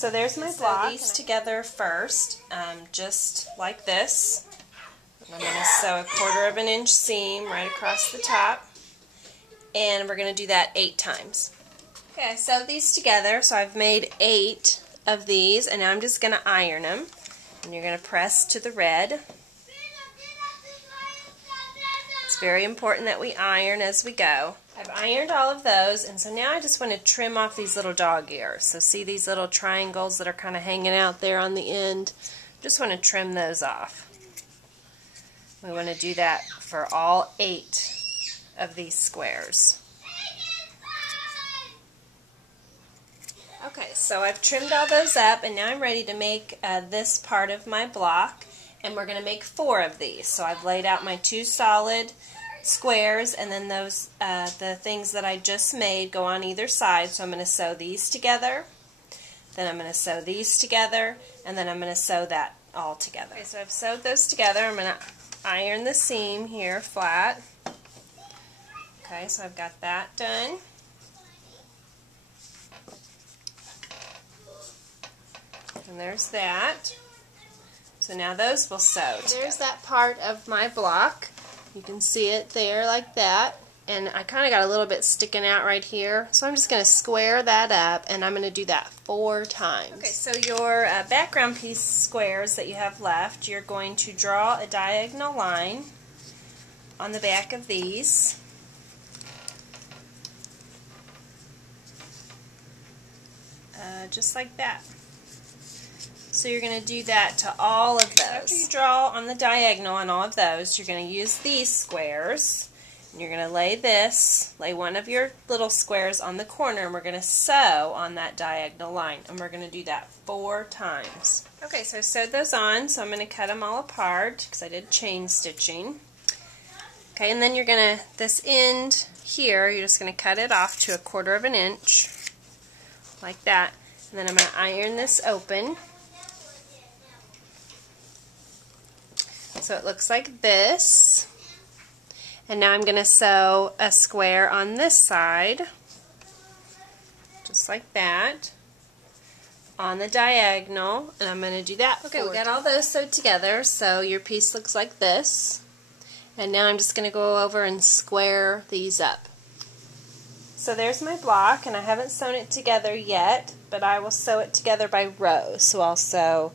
So there's my block. Sew these together first, just like this. And I'm going to sew a 1/4 of an inch seam right across the top. And we're going to do that 8 times. Okay, I sewed these together, so I've made 8 of these, and now I'm just going to iron them. And you're going to press to the red. It's very important that we iron as we go. I've ironed all of those, and so now I just want to trim off these little dog ears. So see these little triangles that are kind of hanging out there on the end? Just want to trim those off. We want to do that for all 8 of these squares. Okay, so I've trimmed all those up, and now I'm ready to make this part of my block, and we're going to make 4 of these. So I've laid out my 2 solid squares, and then those the things that I just made go on either side. So I'm going to sew these together, then I'm going to sew these together, and then I'm going to sew that all together. Okay, so I've sewed those together. I'm going to iron the seam here flat. Okay, so I've got that done. And there's that. So now those will sew together. There's that part of my block. You can see it there like that. And I kind of got a little bit sticking out right here. So I'm just going to square that up, and I'm going to do that 4 times. Okay, so your background piece squares that you have left, you're going to draw a diagonal line on the back of these. Just like that. So you're going to do that to all of those. After you draw on the diagonal on all of those, you're going to use these squares. And you're going to lay one of your little squares on the corner, and we're going to sew on that diagonal line. And we're going to do that 4 times. Okay, so I sewed those on, so I'm going to cut them all apart because I did chain stitching. Okay, and then you're going to, this end here, you're just going to cut it off to a 1/4 of an inch, like that. And then I'm going to iron this open. So it looks like this. And now I'm going to sew a square on this side, just like that, on the diagonal, and I'm going to do that. Okay, we got all those sewed together, so your piece looks like this. And now I'm just going to go over and square these up. So there's my block, and I haven't sewn it together yet, but I will sew it together by rows. So I'll sew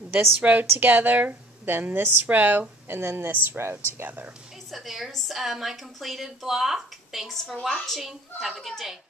this row together, then this row, and then this row together. Okay, so there's my completed block. Thanks for watching. Have a good day.